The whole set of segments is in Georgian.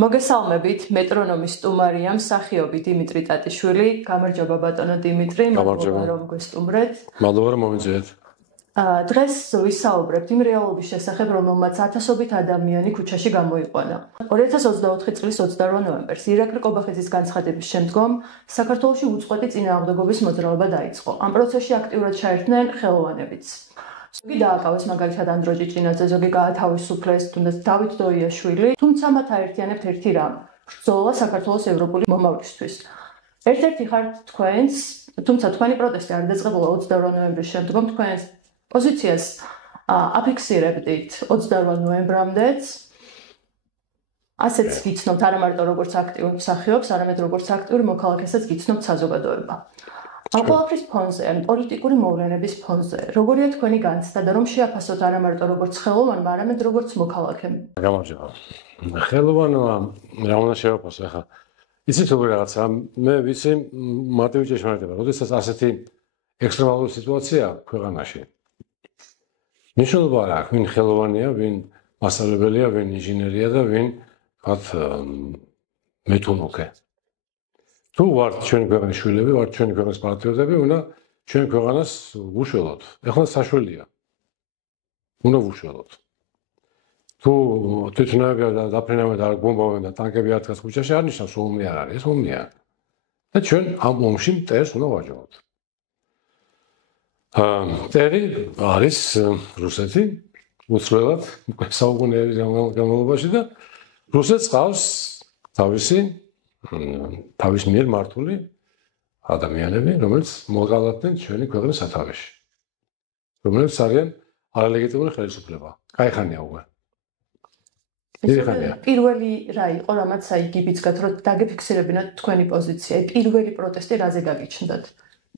მოგესალმებით მეტრონომის სტუმარია მსახიობი დიმიტრი ტატიშვილი. გამარჯობა ბატონო დიმიტრი, მადლობა რომ გვესტუმრეთ. მადლობა რომ მომიწვიეთ. დღეს ვისაუბრებთ იმ რეალობის შესახებ, რომელმაც ათასობით ადამიანი ქუჩაში გამოიყვანა. 2024 წლის 28 ნოემბერს ირაკლი ყობახიძის განცხადების შემდგომ საქართველოში უწყვეტი წინააღმდეგობის მოძრაობა დაიწყო. ამ პროცესში აქტიურად ჩაერთნენ ხელოვანებიც. ზოგი დააკავეს მაგალითად ანდრო ჭიჭინაძე, ზოგი გაათავისუფლეს, თუნდაც დავით დოიაშვილი, თუმცა მათ აერთიანებთ ერთი რამ: ბრძოლა საქართველოს ევროპული მომავლისთვის. ერთ-ერთი ხართ თქვენს, თუმცა თქვენი პროტესტი არ დაწყებულა 28 ნოემბრის შემდგომ, თქვენს პოზიციას აფიქსირებდით 28 ნოემბრამდეც. ასეც გიცნობთ არა მარტო როგორც აქტიურ მსახიობს, არამედ როგორც აქტიური მოქალაქესაც გიცნობთ საზოგადოება. ამ ყველაფრის ფონზე, პოლიტიკური მოვლენების ფონზე, როგორია თქვენი განცდა და რომ შეაფასოთ არა მარტო როგორც ხელოვანმა, არამედ როგორც მოქალაქემ? გამარჯობა. ხელოვანმა რა უნდა შევაფასო ახლა? იცით როგორ რაღაცა, მე ვიცი მარტივი ჭეშმარიტება, როდესაც ასეთი ექსტრემალური სიტუაცია ქვეყანაში. მნიშვნელობა არ აქვს, ვინ ხელოვანია, ვინ მასწავლებელია, ვინ ინჟინერია და ვინ ვთქვათ მეთუნუქე. თუ ვართ ჩვენი ქვეყნის შვილები, ვართ ჩვენი ქვეყნის პატრიოტები, უნდა ჩვენ ქვეყანას ვუშველოთ. ეხლა საშვილია. უნდა ვუშველოთ. თუ თვითონავები და დაფრინავენ და ბომბავენ და ტანკები არ დგას ქუჩაში, არ ნიშნავს ომი არ არის, ეს ომია. და ჩვენ ამ ომში მტერს უნდა ვაჯობოთ. მტერი არის რუსეთი, უცვლელად საუკუნეების განმავლობაში და რუსეთს ყავს თავის მიერ მართული ადამიანები, რომელიც მოგალატდნენ ჩვენი ქვეყნის სათავეში. რომლებიც არიან არალეგიტიმური ხელისუფლება. კაიხანია უკვე. პირველი რა იყო, რამაც იგიბიძგათ, რომ დაგეფიქსირებინათ თქვენი პოზიცია. პირველი პროტესტი რაზე გაგიჩნდათ?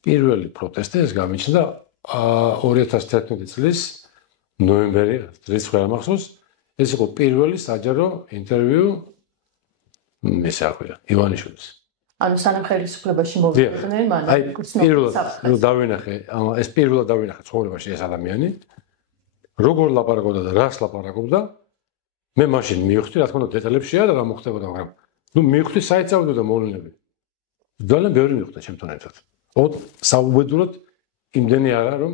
პირველი პროტესტი ეს გამიჩნდა 2011 წლის ნოემბერი, წლის ყველა მახსოვს. ეს იყო პირველი საჯარო ინტერვიუ მისახვია ივანიშვილის. ანუ სანამ ხელისუფლებაში მოვიდნენ, მან პირველად დავინახე, ეს პირველად დავინახე ცხოვრებაში ეს ადამიანი, როგორ ლაპარაკობდა და რას ლაპარაკობდა. მე მაშინ მივხვდი, რა თქმა უნდა, დეტალებში არა რა მოხდებოდა, მაგრამ მივხვდი საერთოდ მოვლენები. ძალიან ბევრი მივხვდა ჩემთან ერთად. საუბედურად იმდენი არა, რომ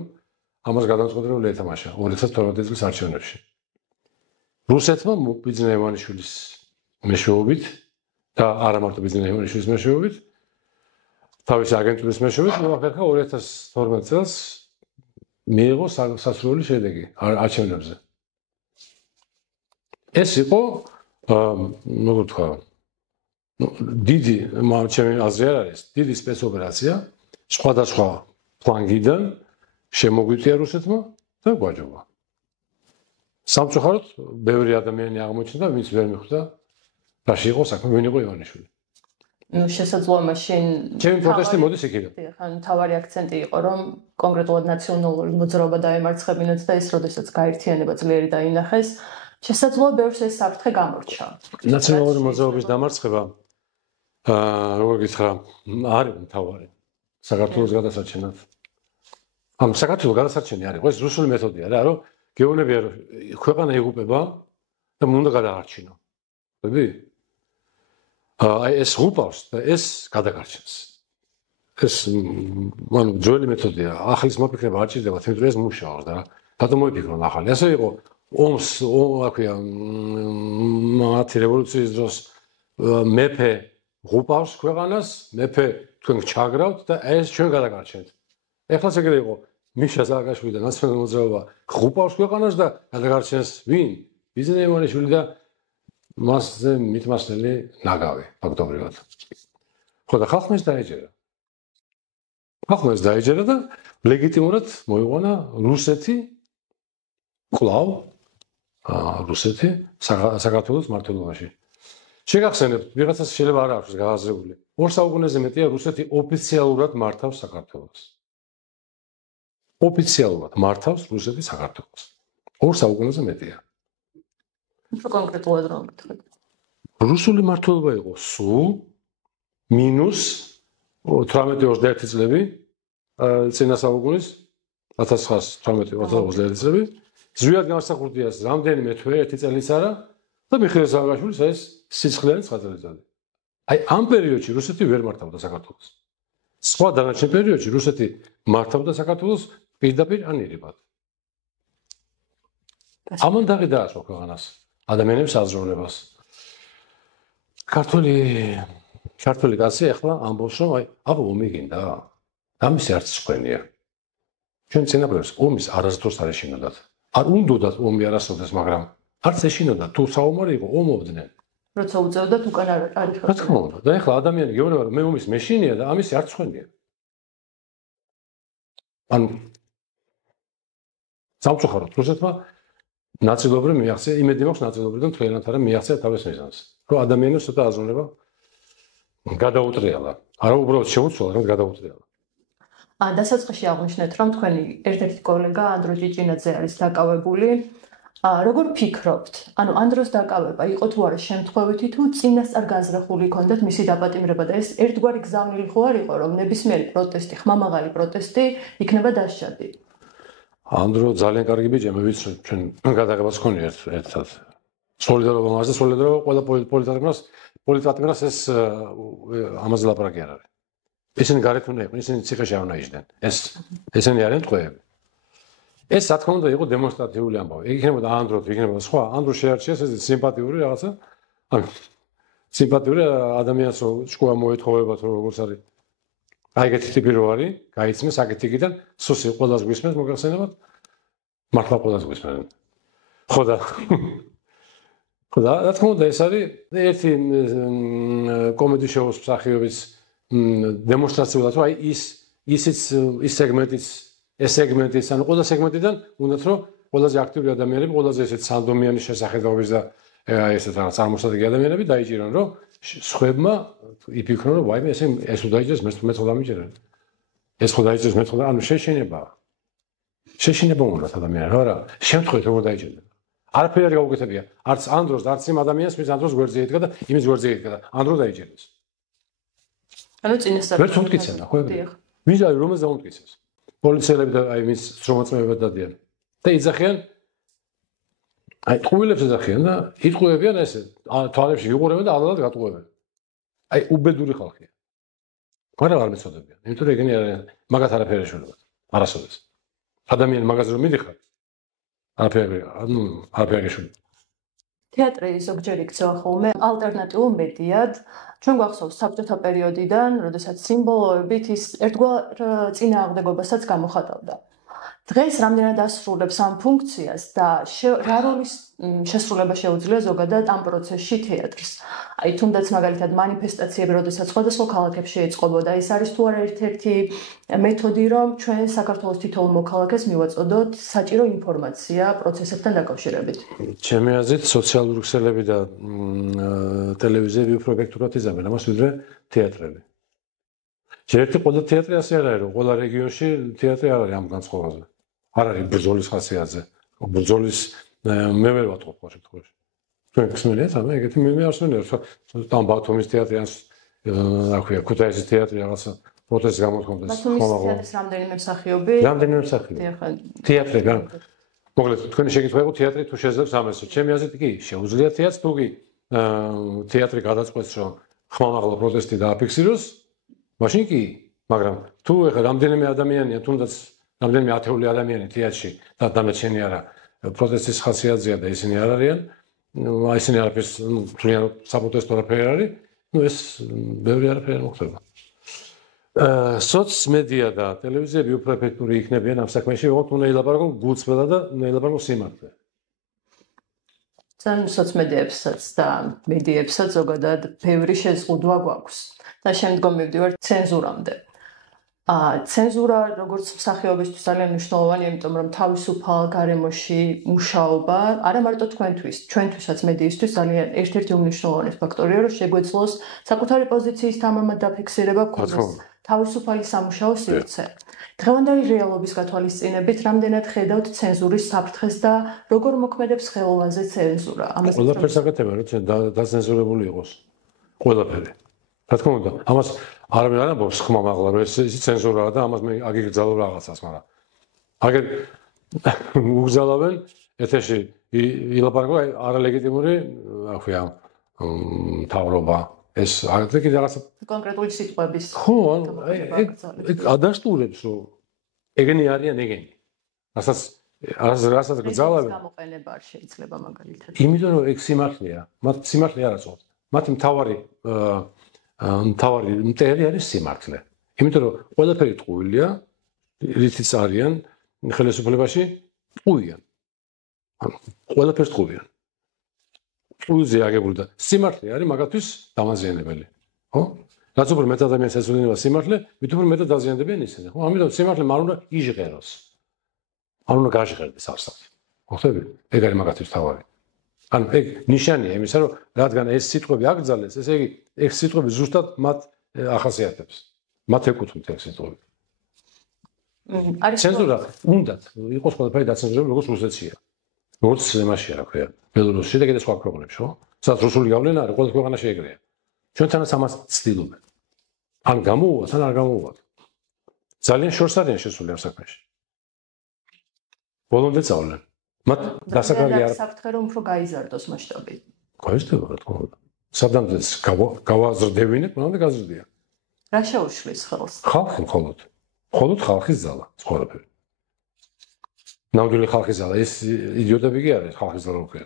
ამას გადამწყვეტებული ეთამაშა 2012 წლის არჩევნებში. რუსეთმა ბიძინა ივანიშვილის მეშვეობით და არა მარტო ბიძინა ივანიშვილის მეშვეობით, თავისი აგენტურის მეშვეობით, მოახერხა 2012 წელს მიიღო სასრული შედეგი არჩევნებზე. ეს იყო, როგორ თქვა, დიდი, ჩემი აზრი არ არის, დიდი სპეცოპერაცია, სხვადასხვა ფლანგიდან შემოგვიწია რუსეთმა და გვაჯობა. სამწუხაროდ, ბევრი ადამიანი აღმოჩნდა, ვინც ვერ მიხვდა, რაში იყო საქმე, ვინ იყო ივანიშვილი. შესაძლოა მაშინ ჩემი პროტესტი მოდის იქიდან. მთავარი აქცენტი იყო, რომ კონკრეტულად ნაციონალური მოძრაობა დაემარცხებინათ და ეს როდესაც გაერთიანება ძლიერი დაინახეს, შესაძლოა ბევრს ეს საფრთხე გამორჩა. ნაციონალური მოძრაობის დამარცხება, როგორ გითხრა, არის მთავარი საქართველოს გადასარჩენად. ამ საქართველოს გადასარჩენი არის, ეს რუსული მეთოდია რა, რომ გეუბნებია, რომ ქვეყანა იღუპება და უნდა გადაარჩინო. ხები? ეს ღუპავს და ეს გადაგარჩენს. ეს ანუ ძველი მეთოდია. ახლის მოფიქრება არ ჭირდება, თუმცა ეს მუშაობს და რატომ მოიფიქრონ ახალი? ასე იყო ომს, აქვია მათი რევოლუციის დროს მეფე ღუპავს ქვეყანას, მეფე თქვენ ჩაგრავთ და ეს ჩვენ გადაგარჩენთ. ეხლაც ეგრე იყო მიშა სააკაშვილი და ნაციონალური მოძრაობა ღუპავს ქვეყანას და გადაგარჩენს ვინ? ბიძინა ივანიშვილი და მასზე მitmasneli ნაგავი ფაქტობრივად. ხო და ხალხმა ეს დაეჯერა. ხალხმა ეს დაეჯერა და ლეგიტიმურად მოიყვანა რუსეთი კვლავ რუსეთი საქართველოს მმართველობაში. შეგახსენებთ, ვიღაცას შეიძლება არ აქვს გააზრებული. 2 საუკუნეზე მეტია რუსეთი ოფიციალურად მართავს საქართველოს. ოფიციალურად მართავს რუსეთი საქართველოს. 2 საუკუნეზე მეტია. კონკრეტულად რომ გითხრათ. რუსული მმართველობა იყო სულ მინუს 18-21 წლები წინა საუკუნის 1918-1921 წლები. ზვიად განსახურდია რამდენიმე თვე, 1 წელიც არა, და მიხეილ სააკაშვილის ეს სიცხლიანი ცხადრეძალი. აი ამ პერიოდში რუსეთი ვერ მართავდა საქართველოს. სხვა დანარჩენ პერიოდში რუსეთი მართავდა საქართველოს პირდაპირ ანირებად. ამან დააშვა ქვეყანას, ადამიანებს აზროვნებას. ქართული კაცი ახლა ამბობს, რომ აი, აბა ომი გინდა. ამისი არც სხვენია. ჩვენ წინაპრებს ომის არასდროს არ ეშინოდათ. არ უნდათ ომი არასოდეს, მაგრამ არც ეშინოდათ. თუ საომარი იყო, ომობდნენ. როცა უწევდათ უკან არ არის. რა თქმა უნდა. და ახლა ადამიანი გეუბნება, რომ მე ომის მეშინია და ამისი არც სხვენია. ანუ სამწუხაროდ რუსეთმა ნაწილობრივ მიაღწია, იმედი მაქვს ნაწილობრივ მთლიანად არა მიაღწია თავის მიზანს. რომ ადამიანებს ცოტა აზროვნება გადაუტრიალა. არა უბრალოდ შეუცვალა, რომ გადაუტრიალა. დასაწყისში აღნიშნეთ, რომ თქვენი ერთ-ერთი კოლეგა ანდრო ჭიჭინაძე არის დაკავებული. როგორ ფიქრობთ? ანუ ანდროს დაკავება იყო თუ არა შემთხვევითი თუ წინასწარ განზრახული ჰქონდათ მისი დაპატიმრება და ეს ერთგვარი გზავნილი ხო არ იყო, რომ ნებისმიერი პროტესტი, ხმამაღალი პროტესტი იქნება დასჯადი? ანდრო ძალიან კარგი ბიჭია, მე ვიცი, ჩვენ გადაღებას გქონია ერთად. სოლიდარობა მას და სოლიდარობა ყველა პოლიტატიმრას ეს ამაზე ლაპარაკი არ არის. ისინი გარეთ უნდა იყვნენ, ისინი ციხეში არ უნდა იჯდნენ. ესენი არიან ტყვეები. ეს რა თქმა უნდა იყო დემონსტრატიული ამბავი. იქნებოდა ანდროთ, იქნებოდა სხვა. ანდრო შეარჩიეს ეს სიმპათიური რაღაცა. ანუ სიმპათიური ადამიანს შკოლა მოეთხოვებათ როგორც არის. აი ეგეთი ტიპი რო არის, გაიცნეს აქეთ იქიდან, სუსი ყველას გვისმენს მოგახსენებათ? მართლა ყველას გვისმენს. ხო და რა თქმა უნდა ეს არის ერთი კომედი შოუს მსახიობის დემონსტრაციულად, რომ აი ის სეგმენტიც, ანუ ყველა სეგმენტიდან უნდათ რომ ყველაზე აქტიური ადამიანები, ყველაზე ესეთ სანდომიანი შესახედაობის და ესეთ რაღაც წარმოსადეგი ადამიანები დაიჭირონ, რომ სხვებმა იფიქრონ, რომ ვაიმე ეს უდაიჭერს, მე ხო დამიჭერენ. ეს ხო დაიჭერს, მე ხო და ანუ შეშინებაა. შეშინება უნდათ ადამიანს, რა, შემთხვევით როგორ დაიჭერენ. არაფერი არ გაუკეთებია. არც ანდროს, არც იმ ადამიანს, ვინც ანდროს გვერდზე იდგა და იმის გვერდზე იდგა და ანდრო დაიჭერეს. ანუ წინასწარ ვერ თუნდკიცენა, ხო? ვინ არის რომელს დაუნდკიცეს? პოლიციელები და აი მის შრომაწმებებად დადიან. და იძახიან აი ტყუილებს ეძახიან და იტყუებიან ესე, თვალებში ვიყურებენ და ალალად გატყუებენ. აი უბედური ხალხია. მაგრამ არ მეწოდებიან. იმიტომ რომ ეგენი არიან მაგათ არაფერი ეშველებათ. არასოდეს. ადამიანი მაგაზე რომ მიდიხარ არაფერი ეშველებათ. თეატრი ზოგჯერ იქცევა ხოლმე ალტერნატიულ მედიად. ჩვენ გვახსოვს საბჭოთა პერიოდიდან, როდესაც სიმბოლოებით ის ერთგვარ წინააღმდეგობასაც გამოხატავდა. დღეს რამდენად ასრულებს ამ ფუნქციას და რა როლის შესრულება შეუძლია ზოგადად ამ პროცესში თეატრს. აი თუნდაც მაგალითად მანიფესტაციები, როდესაც სხვადასხვა ქალაქებში ეწყობოდა, ეს არის თუ არა ერთ-ერთი მეთოდი, რომ ჩვენ საქართველოს თითოეულ მოქალაქეს მივაწოდოთ საჭირო ინფორმაცია პროცესებთან დაკავშირებით. ჩემი აზრით, სოციალური ქსელები და ტელევიზიები უფრო ეფექტურად იზამენ ამას, ვიდრე თეატრები. ერთი ყველა თეატრი ასე არ არის, რომ ყველა რეგიონში თეატრი არ არის ამ განსხვავებაზე. არ არის ბრძოლის ხასიათზე. ბრძოლის მე ვერ ვატყობ ამ შემთხვევაში. თქვენ გსმენიათ, ამე ეგეთი მე არ ვსმენია, რომ ბათუმის თეატრი ან რა ქვია, ქუთაისის თეატრი რაღაცა პროტესტს გამოთქვამდეს. ბათუმის თეატრის რამდენიმე მსახიობი. თეატრი გან. მოკლედ, თქვენი შეკითხვა იყო თეატრი თუ შეძლებს ამასო. ჩემი აზრით კი, შეუძლია თეატრს, თუ კი თეატრი გადაწყვეტს, რომ ხმამაღლა პროტესტი დააფიქსიროს, მაშინ კი, მაგრამ თუ ეხლა რამდენიმე ადამიანია, თუნდაც რამდენიმე ათეული ადამიანი თეატრში და დანარჩენი არა პროტესტის ხასიათზეა და ისინი არ არიან, ისინი არაფერს თვლიან საპროტესტო არაფერი არის, ეს ბევრი არაფერი არ მოხდება. სოციმედია და ტელევიზიები უფრო ეფექტური იქნებიან ამ საქმეში, როგორც უნდა ელაპარაკონ გულწრფელად და უნდა ელაპარაკონ სიმართლე. ძალიან სოციმედიებსაც და მედიებსაც ზოგადად ბევრი შეზღუდვა გვაქვს. და შემდგომ მივდივართ ცენზურამდე. ცენზურა როგორც მსახიობისთვის ძალიან მნიშვნელოვანია, იმიტომ რომ თავისუფალ გარემოში მუშაობა არა მარტო თქვენთვის, ჩვენთვისაც მედიისთვის ძალიან ერთ-ერთი უმნიშვნელოვანესი ფაქტორია, რომ შეგვეძლოს საკუთარი პოზიციის თამამად დაფიქსირება გქონდეს თავისუფალი სამუშაო სივრცე. დღევანდელი რეალობის გათვალისწინებით, რამდენად ხედავთ ცენზურის საფრთხეს და როგორ მოქმედებს ხელოვანზე ცენზურა? ყველაფერს აკეთებენ, რომ დაცენზურებული იყოს. ყველაფერი. რა თქმა უნდა, ამას არავინ არ ამბობს ხმამაღლა, რომ ეს ცენზურაა და ამას მე აგიგრძალო რაღაცას, მაგრამ აგერ უგზალავენ ეთერში ილაპარაკო არალეგიტიმური აქვია მთავრობა ეს აქ რაღაცა კონკრეტული სიტყვების ხო ეგ ადასტურებს რომ ეგენი არიან ეგენი რასაც გძალავენ გამოყენება არ შეიძლება მაგალითად იმიტომ რომ ეგ სიმართლეა მათ სიმართლე არ აწვავთ მათი მთავარი მტერი არის სიმართლე იმიტომ რომ ყველაფერი ტყუილია რითიც არიან ხელისუფლებაში ტყუიან ყველაფერს ტყუიან ტყუილზე აგებული და სიმართლე არის მაგათთვის დამაზიანებელი ხო რაც უფრო მეტ ადამიანს ეცოდინება სიმართლე მით უფრო მეტად დაზიანდებიან ისინი ხო ამიტომ სიმართლე არ უნდა იჟღეროს არ უნდა გაჟღერდეს არსად ხო ხტები ეგ არის მაგათთვის თავარი ან ეგ ნიშანია იმისა რომ რადგან ეს სიტყვები აკრძალეს ესე იგი ეს სიტყვები ზუსტად მათ ახასიათებს მათ ეკუთვნით ეს სიტყვები ცენზურა უნდათ იყოს ყველაფერი დაცენზურებული როგორც რუსეთშია როგორც იმაშია რა ქვია ბელორუსში და კიდე სხვა ქვეყნებში ხო სადაც რუსული გავლენა არის ყველა ქვეყანა შეეგრეა ჩვენთანაც ამას ცდილობენ ან გამოუვათ ან არ გამოუვათ ძალიან შორს არიან შესული ამ საქმეში ბოლომდე წავლენ მათ დასაკარგი არ საფრთხე რომ უფრო გაიზარდოს მასშტაბი გაიზრდება რა თქმა უნდა სადამდეც გავაზრდებინებ მანამდე გაზრდიან რა შეუშლის ხელს ხალხი მხოლოდ ხალხის ძალა ცხოვრებები ნამდვილი ხალხის ძალა ეს იდიოტები კი არის ხალხის ძალა უკვე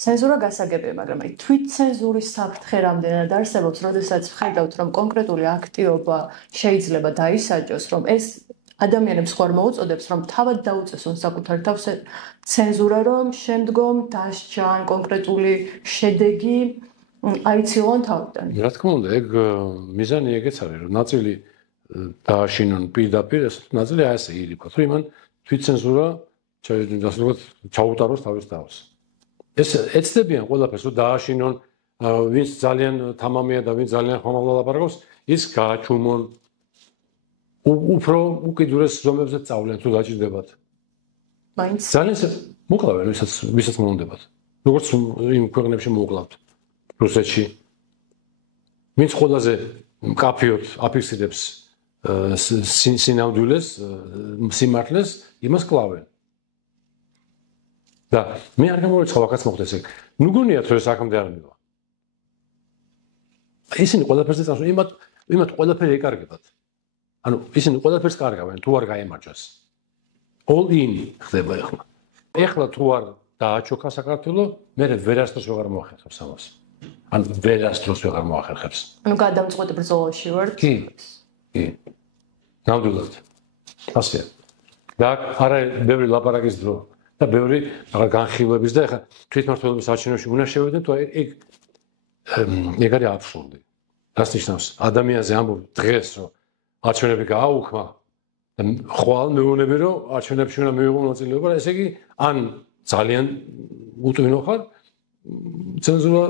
ცენზურა გასაგებია მაგრამ აი თვით ცენზურის საფრთხე რამდენად არსებობს როდესაც ვხედავთ რომ კონკრეტული აქტივობა შეიძლება დაისაჯოს რომ ეს ადამიანებს ხوار მოუწოდებს რომ თავად დაუწესონ საკუთარ თავს ცენზურა რომ შემდგომ დასჯან კონკრეტული შედეგი აიცილონ თავიდან რა თქმა უნდა ეგ მიზანი ეგეც არის რომ ნაწილი დააშინონ პირდაპირ ეს ნაწილი ასე ირიქოთ რომ იმან თვით ცენზურა ჩაუტაროს თავის თავს ეს ეცდებიან ყველაფერს რომ დააშინონ ვინც ძალიან თამამია და ვინც ძალიან ხომალდა ლაპარაკობს ის გააჩუმონ უფრო უკიდურეს ზომებზე წავლენ თუ დაჭირდებათ მაინც ძალიან მოკლავენ ვისაც მოუნდებათ როგორც იმ ქვეყნებში მოუკლავთ რუსეთში ვინც ყველაზე მკაფიოდ აფიქსირებს სინამდვილეს სიმართლეს იმას კლავენ და მე არ გამოვიწყავ აქაც მოხდეს ეგ ნუ გონიათ რომ ეს აქამდე არ მივა ისინი ყველაფერზე წასვენ იმათ ყველაფერი ეკარგებათ ანუ ისინი ყველაფერს კარგავენ თუ არ გაემარჯვეს all in ხდება ეხლა თუ არ დააჩოქა საქართველო მე ვერასდროს ვეღარ მოახერხებს ამას ან ვერასდროს ვეღარ მოახერხებს ანუ გადამწყვეტ ბრძოლაში ვარ კი ნამდვილად ასეა და არა ბევრი ლაპარაკის დრო და ბევრი განხილვების და ეხლა თვითმმართველობის არჩევნებში უნდა შევიდეთ თუ ეგ არის აბსურდი რას ნიშნავს ადამიანზე ამბობ დღეს რომ არჩევნები გააუქმა და ხვალ მეუბნები რომ არჩევნებში უნდა მივიღო მონაწილეობა ესე იგი ან ძალიან უტვინო ხარ ცენზურა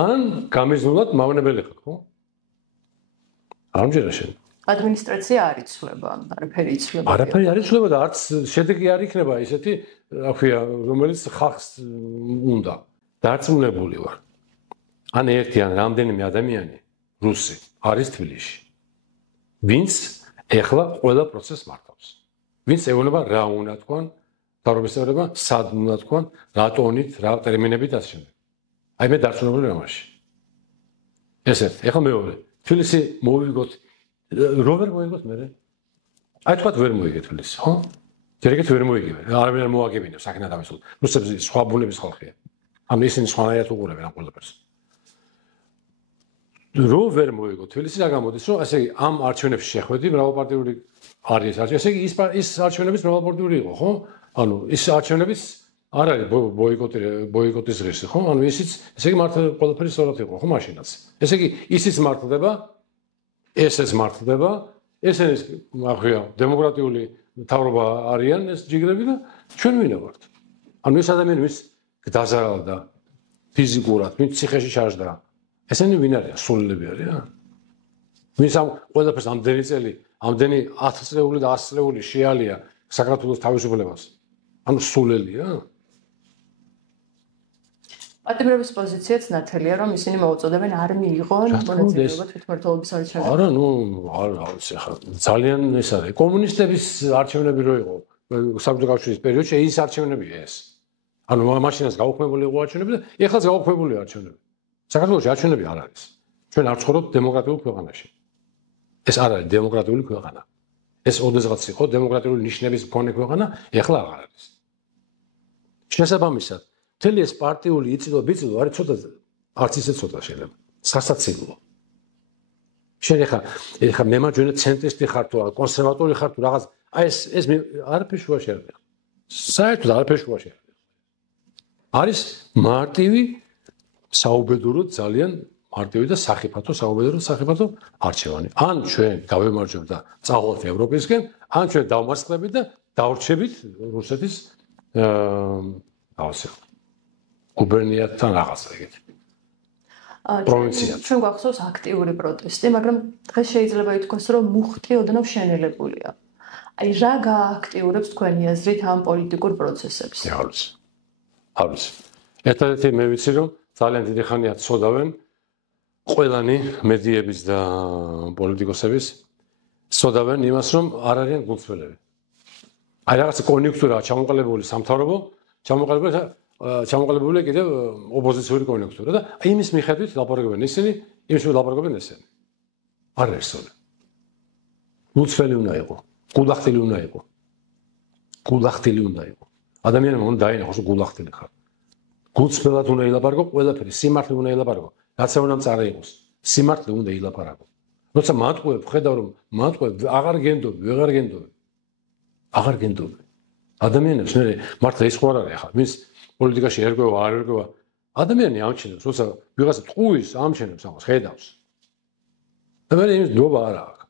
ან გამიზნულად მავნებელი ხარ ხო არ მჯერა შენ ადმინისტრაცია არ იცვლება არაფერი იცვლება არაფერი არ იცვლება და არც შედეგი არ იქნება ისეთი რა ქვია რომელიც ხალხს უნდა დარწმუნებული ვარ ან ერთი ან რამდენიმე ადამიანი რუსი არის თბილისში ვინც ეხლა ყველა პროცესს მართავს ვინც ეუბნება რა უნდა თქვან თავრობის წევრებმა სად უნდა თქვან რატონით რა ტერმინებით ასე შემდეგ აი მე დარწმუნებული ვარ ამაში ესეთ ეხლა მეორე თბილისი მოვიგოთ რო ვერ მოიგოთ მე აი თქვა ვერ მოიგეთ თბილისი ხო ჯერ ეგეთ ვერ მოიგებენ არავინ არ მოაგებინებს აქ ნადამისულ რუსებზე სხვა ბუნების ხალხია ანუ ისინი სხვანაირად უყურებენ ამ ყველაფერს რო ვერ მოიგო თბილისი რა გამოდის რომ ასე იგი ამ არჩევნებში შეხვედი მრავალპარტიული არის არჩევნები ესე იგი ის არჩევნებიც მრავალპარტიული იყო ხო ანუ ის არჩევნებიც არ არის ბოიკოტის ღირსი ხო ანუ ისიც ესე იგი მართლა ყველაფერი სწორად იყო ხო მაშინაც ესე იგი ისიც მართლდება ესეც მართლდება ესენი აღვია დემოკრატიული მთავრობა არიან ეს ჯიგრები და ჩვენ ვინა ვართ ანუ ეს ადამიანი ვის დაზარალდა ფიზიკურად ვინც ციხეში ჩაჟდა ესენი ვინ არიან სულელები არიან ვინც ამ ყველაფერს ამდენი წელი ამდენი 10 წლეული და 100 წლეული შეალია საქართველოს თავისუფლებას ანუ სულელია პატიმრების პოზიციაც ნათელია რომ ისინი მოუწოდებენ არ მიიღონ მონაწილეობა თვითმმართველობის არჩევნებში არა ნუ არ ვიცი ხა ძალიან ეს არის კომუნისტების არჩევნები რო იყო საბჭოთა კავშირის პერიოდში ის არჩევნებია ეს ანუ მაშინაც გაუქმებული იყო არჩევნები და ეხლაც გაუქმებულია არჩევნები. საქართველოში არჩევნები არ არის. ჩვენ არ ცხოვრობთ დემოკრატიულ ქვეყანაში. ეს არ არის დემოკრატიული ქვეყანა. ეს ოდესღაც იყო დემოკრატიული ნიშნების მქონე ქვეყანა, ეხლა აღარ არის. შესაბამისად, მთელი ეს პარტიული იწილო-ბიწილო არის ცოტა არც ისე ცოტა შეიძლება. სასაცილო. შენ ეხლა მემარჯვენე ცენტრისტი ხარ თუ კონსერვატორი ხარ თუ რაღაც აი ეს არაფერს შუაში არ არის. საერთოდ არაფერს შუაში არ არის. არის მარტივი საუბედურო ძალიან მარტივი და სახიფათო საუბედურო სახიფათო არჩევანი. ან ჩვენ გავემარჯვებთ და წავალთ ევროპისკენ, ან ჩვენ დავმარცხლებით და დავრჩებით რუსეთის ავსე გუბერნიათან რაღაცა ეგეთი. პროვინცია. ჩვენ გვახსოვს აქტიური პროტესტი, მაგრამ დღეს შეიძლება ითქვას, რომ მუხტი ოდნავ შენელებულია. აი რა გააქტიურებს თქვენი აზრით ამ პოლიტიკურ პროცესებს? არის. ერთადერთი მე ვიცი, რომ ძალიან დიდი ხანია წოდავენ ყველანი მედიების და პოლიტიკოსების წოდავენ იმას, რომ არ არიან გულწრფელები. აი რაღაცა კონიუნქტურაა ჩამოყალიბებული სამთავრობო, ჩამოყალიბებული კიდევ ოპოზიციური კონიუნქტურა და იმის მიხედვით ლაპარაკობენ ისინი, იმის მიხედვით ლაპარაკობენ ესენი. არ არის სწორი. გულწრფელი უნდა იყო, გულახდილი უნდა იყო. გულახდილი უნდა იყო. ადამიანმა უნდა დაინახოს, რომ გულახდილი ხარ. გულწრფელად უნდა ილაპარაკო ყველაფერი, სიმართლე უნდა ილაპარაკო. რაც უნდა მწარე იყოს. სიმართლე უნდა ილაპარაკო. როცა მატყუებ, ხედავ რომ მატყუებ, აღარ გენდობ, ვეღარ გენდობ. აღარ გენდობ. ადამიანებს მე მართლა ის ხوار არის ახლა. მის პოლიტიკაში ერგოვა, არ ერგოვა. ადამიანი ამჩნევს, როცა ვიღაცა ტყუის ამჩნევს ამას, ხედავს. და მე იმის ნდობა არ აქვს.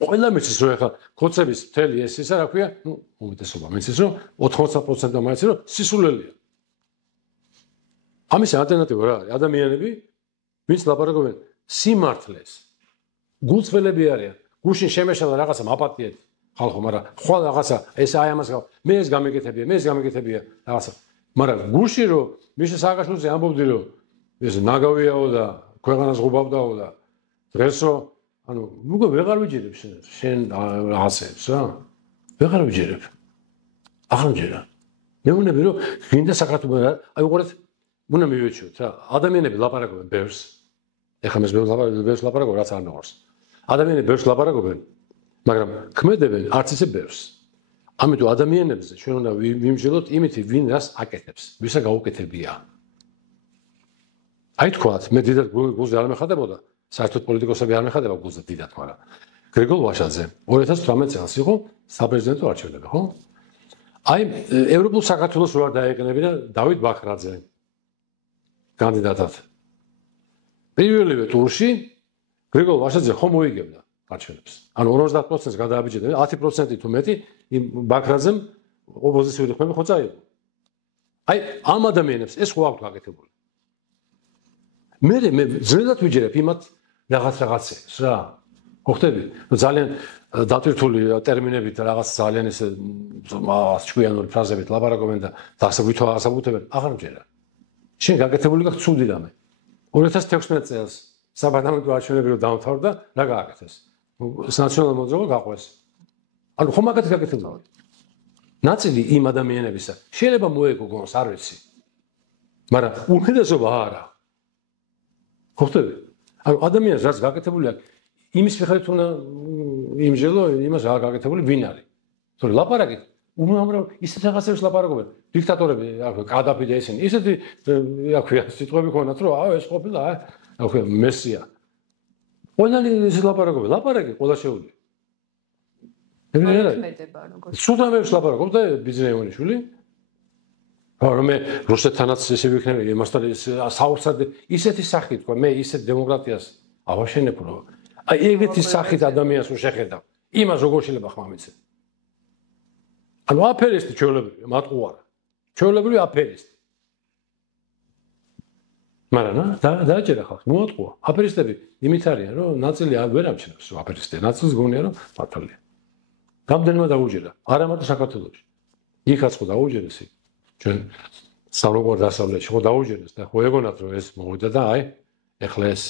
ყველა მიცის რომ ახლა ქოცების მთელი ეს ისა რა ქვია, ნუ უმეტესობა მიცის რომ 80% მაინც რომ სისულელია. ამის ალტერნატივა რა არის? ადამიანები ვინც ლაპარაკობენ სიმართლეს. გულწრფელები არიან. გუშინ შემეშალა რაღაცა მაპატიეთ ხალხო, მაგრამ ხვალ რაღაცა ეს აი ამას მე ეს გამეკეთებია, მე ეს გამეკეთებია რაღაცა. მაგრამ გუშინ რომ მიშა სააკაშვილზე ამბობდი რომ ეს ნაგავიაო და ქვეყანას ღუბავდაო და დღეს რომ ანუ უკვე ვეღარ ვიჯერებ შენ რაღაცებს რა. ვეღარ ვიჯერებ. აღარ ვიჯერებ. მე ვუნები რომ გინდა საქართველოს აი უყურეთ უნდა მივეჩვევთ რა. ადამიანები ლაპარაკობენ ბევრს. ეხლა მე ბევრს ლაპარაკობ, რაც არ მეღორს. ადამიანები ბევრს ლაპარაკობენ, მაგრამ ქმედებენ არც ისე ბევრს. ამიტომ ადამიანებზე ჩვენ უნდა ვიმსჯელოთ იმითი, ვინ რას აკეთებს, ვისა გაუკეთებია. აი თქვათ, მე დიდად გულზე არ მეხადებოდა, საერთოდ პოლიტიკოსები არ მეხადება გულზე დიდად, მაგრამ გრიგოლ ვაშაძე 2018 წელს იყო საპრეზიდენტო არჩევნები, ხო? აი ევროპულ საქართველოს რო არ დაეკნებინა დავით ბახრაძე კანდიდატად. პირველივე ტურში გრიგოლ ვაშაძე ხომ მოიგებდა არჩევნებს. ანუ 50%-ს გადააბიჯედა, 10% თუ მეტი იმ ბახრაძემ ოპოზიციური ხმები ხო წაიღო. აი ამ ადამიანებს ეს ხო აქვს გაკეთებული. მე ძნელად ვიჯერებ იმათ რაღაცებს რა. ხოხტები, ძალიან დატვირთული ტერმინებით რაღაც ძალიან ესე ჭკვიანური ფრაზებით ლაპარაკობენ და დასაბუთებენ, აღარ ვჯერა. შენ გაკეთებული გაქვს ცუდი რამე. 2016 წელს საპარლამენტო არჩევნები რო დამთავრდა, რა გააკეთეს? ნაციონალურ მოძრაობა გაყვეს. ანუ ხომ მაგათ გაკეთებდა? ნაწილი იმ ადამიანებისა შეიძლება მოეგოგონოს, არ ვიცი. მაგრამ უმეტესობა არა. ხოხტები? ანუ ადამიანს რაც გაკეთებული აქვს, იმის მიხედვით უნდა იმჟელო, იმას რა გაკეთებული ვინ არის? თორე ლაპარაკით უმამრავ ისეთ რაღაცებს ლაპარაკობენ. დიქტატორები, აქვე კადაფი და ესენი. ისეთი აქვე სიტყვები ქონათ, რომ ეს ყოფილა აქვე მესია. ყველანი ისე ლაპარაკობენ. ლაპარაკი ყველა შეუძლია. მოქმედება როგორც. სუდამებს ლაპარაკობ და ბიზნესმენი. რომ მე რუსეთთანაც ესე ვიქნები, იმასთან საოცრად ისეთი სახით თქვა, მე ისეთ დემოკრატიას ავაშენებ, რომ აი ეგეთი სახით ადამიანს რო შეხედავ, იმას როგორ შეიძლება ხმამიცე. ანუ აფერისტი ჩვეულებრივია, მატყუარა. ჩვეულებრივი აფერისტი. მაგრამ დააჭერა ხალხს, მოატყუა. აფერისტები იმით არიან, რომ ნაწილი ვერ ამჩნევს, რომ აფერისტია, ნაწილს გონია, რომ მართალია. გამდენმა დაუჯერა, არა მარტო საქართველოში. იქაც ხო დაუჯერეს იქ. ჩვენ სამრეკლო დასავლეთში ხო დაუჯერეს და ხო ეგონათ, რომ ეს მოვიდა და აი, ეხლა ეს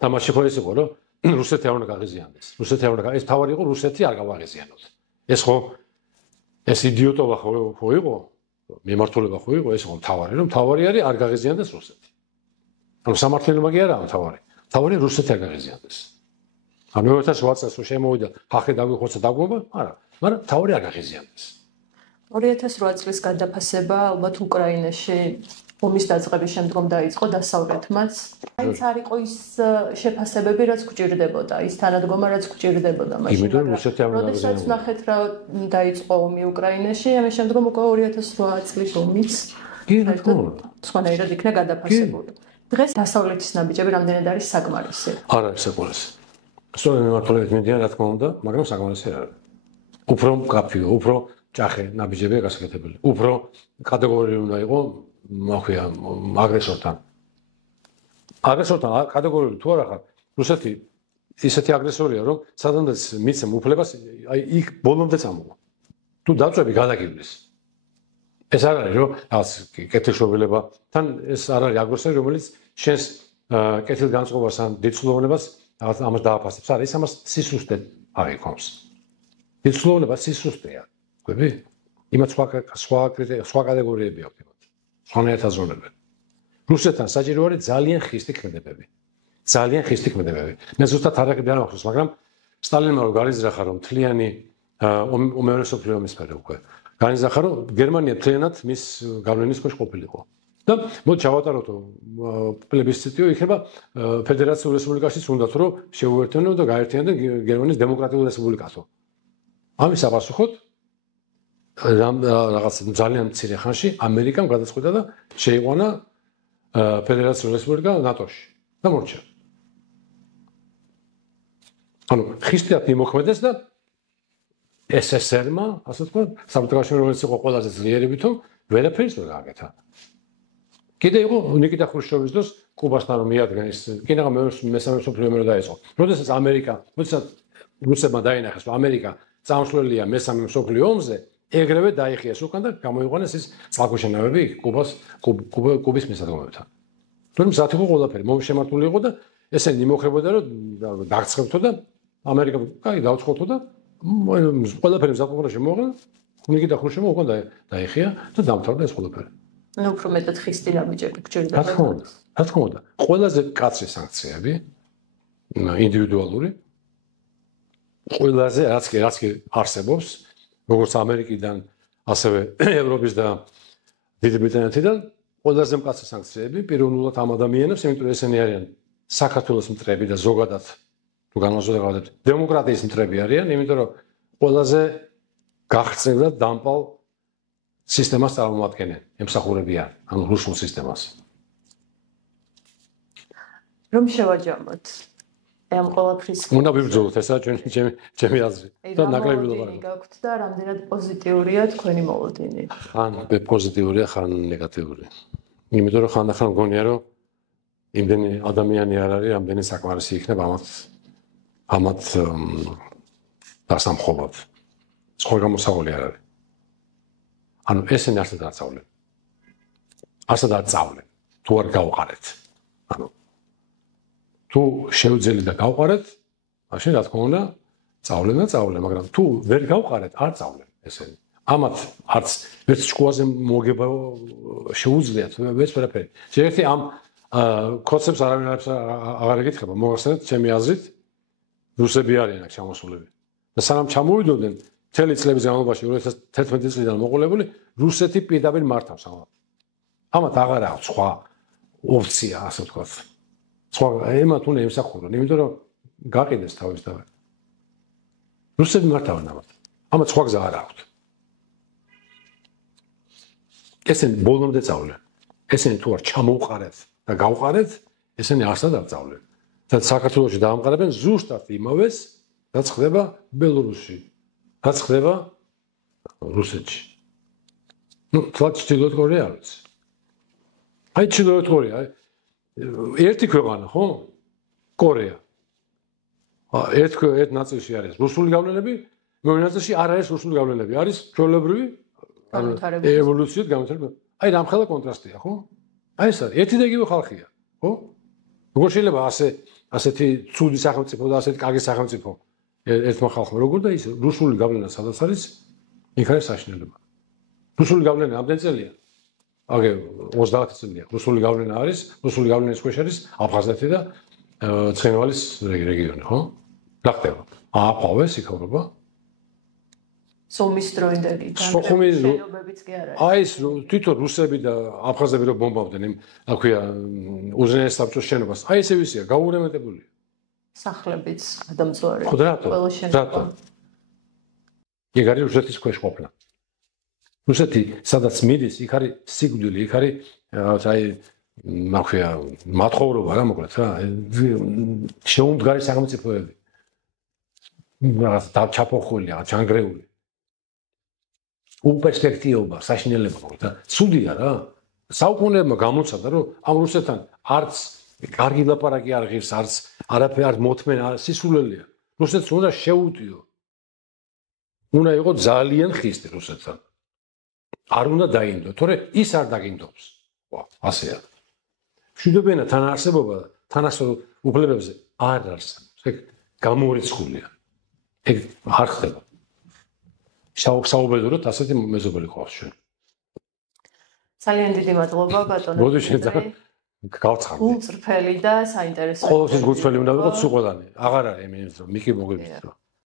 თამაში ხო ეს იყო, რომ რუსეთი არ უნდა გაღიზიანდეს. რუსეთი არ უნდა ეს თავარი იყო, რუსეთი არ გავაღიზიანოთ. ეს ხო ეს იდიოტობა ხო იყო? მემართულება ხო იყო ეს იყო მთავარი, რომ მთავარი არის არ გაღიზიანდეს რუსეთი. ანუ სამართლიანობა კი არაა მთავარი. მთავარი რუსეთი არ გაღიზიანდეს. ანუ 2008 წელს რომ შემოვიდა ხალხი დაგვიხოცა დაგმობა, არა, მაგრამ მთავარი არ გაღიზიანდეს. 2008 წლის გადაფასება ალბათ უკრაინაში ომის დაწყების შემდგომ დაიწყო დასავლეთმაც. აიც არ იყო ის შეფასებები, რაც გვჭირდებოდა, ის თანადგომა, რაც გვჭირდებოდა მაშინ. იმიტომ რომ რუსეთი არ როდესაც ნახეთ რა დაიწყო ომი უკრაინაში, ამის შემდგომ უკვე 2008 წლის ომიც სხვანაირად იქნა გადაფასებული. დღეს დასავლეთის ნაბიჯები რამდენად არის საკმარისი? არ არის საკმარისი. სწორედ მემართულებით მიდიან რა თქმა უნდა, მაგრამ საკმარისი არ არის. უფრო მკაფიო, უფრო ჭახე ნაბიჯებია გასაკეთებელი. უფრო კატეგორიული უნდა იყოს მახვია აგრესორთან. აგრესორთან კატეგორიული თუ არა ხარ, რუსეთი ისეთი აგრესორია, რომ სადღაც მიცემ უფლებას, აი იქ ბოლომდე წამოვა. თუ დაწვევი გადაგივლის. ეს არ არის რომ რაღაც კეთილშობილებათან ეს არ არის აგრესორი, რომელიც შენს კეთილგანწყობას ან დიდწლოვნებას რაღაც ამას დააფასებს. არა, ის ამას სისუსტედ აღიქონს. დიდწლოვნება სისუსტეა. ხვდები? იმათ სხვა კატეგორიები აქვს იმათ. სხვანაირად აზროვნებენ. რუსეთთან საჭირო არის ძალიან ხისტი ქმედებები. ძალიან ხისტი ქმედებები. მე ზუსტად არ აღებიან ახსოვს, მაგრამ სტალინმა რო გარიზრახა რომ მთლიანი მეორე მსოფლიო ომის მერე უკვე განიზრახა რომ გერმანია მთლიანად მის გავლენის ქვეშ ყოფილიყო. და მოდი ჩავატაროთო პლებისციტიო იქნება ფედერაციულ რესპუბლიკაშიც უნდათ რომ შეუერთდნენ და გაერთიანდნენ გერმანიის დემოკრატიულ რესპუბლიკასო. ამის საპასუხოდ რაღაც ძალიან მცირე ხანში ამერიკამ გადაწყვიტა და შეიყვანა ფედერაციულ რესპუბლიკა ნატოში და მორჩა. ანუ ხისტიათ იმოქმედეს და SSR-მა, ასე ვთქვათ, საბჭოთა რომელიც იყო ყველაზე ძლიერი ვითომ, ვერაფერს ვერ გააკეთა. კიდე იყო ნიკიტა ხრუშჩოვის დროს კუბასთან რომ მიადგა ის კინაღა მესამე მსოფლიო ომი დაიწყო. როდესაც როდესაც რუსებმა დაინახეს რომ ამერიკა წამსვლელია მესამე მსოფლიო ომზე, ეგრევე დაიხიეს უკან და გამოიყვანეს ის წყალქვეშინავები კუბის მისადგომებთან. თუმცა მზად იყო ყველაფერი, მომშემართული იყო და ესენი იმოხებოდა რომ დაგცხებთო და ამერიკა კაი დაუწყოთო და ყველაფერი მზად იყო შემოღა, ნიკიტა ხრუშჩოვმა უკან დაიხია და დამთავრდა ეს ყველაფერი. ნუ უფრო მეტად ხისტი ნაბიჯები გჭირდება. რა თქმა უნდა, ყველაზე კაცრი სანქციები ინდივიდუალური ყველაზე რაც კი არსებობს როგორც ამერიკიდან, ასევე ევროპის და დიდი ბრიტანეთიდან ყველაზე მკაცრი სანქციები პიროვნულად ამ ადამიანებს, იმიტომ რომ ესენი არიან საქართველოს მტრები და ზოგადად თუ განმაზღადებთ დემოკრატიის მტრები არიან, იმიტომ რომ ყველაზე გაღწევ და დამპალ სისტემას წარმოადგენენ, ემსახურებიან, ანუ რუსულ სისტემას. რომ შევაჯამოთ ამ ყველაფრის უნდა ვიბრძოლოთ, ესაა ჩემი აზრი. და ნაკლები ვიყავ. გაქვთ და რამდენად პოზიტიურია თქვენი მოლოდინი? ხან პოზიტიურია, ხან ნეგატიური. იმიტომ რომ ხანდახან მგონია რომ იმდენი ადამიანი არ არის, რამდენი საკმარისი იქნება ამათ დასამხობად. სხვა გამოსავალი არ არის. ანუ ესენი არსად არ წავლენ. არსად არ წავლენ. თუ არ გავყარეთ. ანუ თუ შევძელი და გავყარეთ, მაშინ რა თქმა უნდა, წავლენ და წავლენ, მაგრამ თუ ვერ გავყარეთ, არ წავლენ ესენი. ამათ არც ვერც შუაზე მოგება შეუძლიათ, ვერც ვერაფერი. შეერთი ამ კონცეფტს არავინ აღარ ეკითხება, მოგახსენეთ ჩემი აზრით, რუსები არიან აქ ჩამოსულები. და სანამ ჩამოვიდოდნენ მთელი წლების განმავლობაში 2011 წლიდან მოყოლებული, რუსეთი პირდაპირ მართავს ამათ. ამათ აღარ აქვს სხვა ოფცია, ასე ვთქვათ. სხვა ემათ უნდა ემსახურონ, იმიტომ რომ გაყიდეს თავის და რუსები მართავენ ამათ. ამათ სხვა გზა არ აქვს. ესენი ბოლომდე წავლენ. ესენი თუ არ ჩამოვყარეთ და გავყარეთ, ესენი არსად არ წავლენ. და საქართველოში დაამყარებენ ზუსტად იმავეს, რაც ხდება ბელორუსში, რაც ხდება რუსეთში. ნუ თვალს ჩრდილოეთ კორეა არის. აი ჩრდილოეთ კორეა, ერთი ქვეყანა, ხო? კორეა. ერთ ნაწილში არის რუსული გავლენები, მეორე ნაწილში არ არის რუსული გავლენები, არის ჩვეულებრივი ევოლუციით განვითარებული. აი რამხელა კონტრასტია, ხო? აი ეს არის, ერთი და იგივე ხალხია, ხო? როგორ შეიძლება ასეთი ცუდი სახელმწიფო და ასეთი კარგი სახელმწიფო ერთმა ხალხმა, როგორ და ის რუსული გავლენა სადაც არის, იქ არის საშინელება. რუსული გავლენა ამდენ წელია. აგე 30 წელია. რუსული გავლენა არის, რუსული გავლენის ქვეშ არის აფხაზეთი და ცხინვალის რეგიონი, ხო? რა ხდება? ააყვავეს იქაურობა? სომის დროინდელი შენობებიც კი არ არის. აი ეს თვითონ რუსები და აფხაზები რო ბომბავდნენ იმ, რა ქვია, უზენაეს საბჭოს შენობას. აი ესე ვისია, გაურემეტებულია. სახლებიც გადამწვარი. ხო რატო? რატო? ეგ არის რუსეთის ქვეშ ყოფნა. რუსეთი სადაც მიდის, იქ არის სიკვდილი, იქ არის აი რა ქვია, მათხოვრობა რა მოკლედ რა, შეუმდგარი სახელმწიფოები. რაღაც დაჩაფოხული, ჩანგრეული. უპერსპექტიობა, საშინელება მოკლედ რა. ცუდია რა. საუკუნეებმა გამოცადა, რომ ამ რუსეთთან არც კარგი ლაპარაკი არ ღირს, არც არაფერი არ მოთმენ, სისულელია. რუსეთს უნდა შეუტიო. უნდა იყო ძალიან ხისტი რუსეთთან. არ უნდა დაინდო, თორე ის არ დაგინდობს. ვა, ასეა. მშვიდობიანად თანაარსებობა თანასწორ უფლებებზე არ არსებობს. ეგ გამორიცხულია. ეგ არ ხდება. საუბედუროთ ასეთი მეზობელი ყავს ჩვენ. ძალიან დიდი მადლობა ბატონო. მოდი შეძახ გავცხარდი. გულწრფელი და საინტერესო. ყოველთვის გულწრფელი უნდა ვიყოთ სულ ყველანი. აღარ არის მინიმუმ მიკი მოგებიც რა.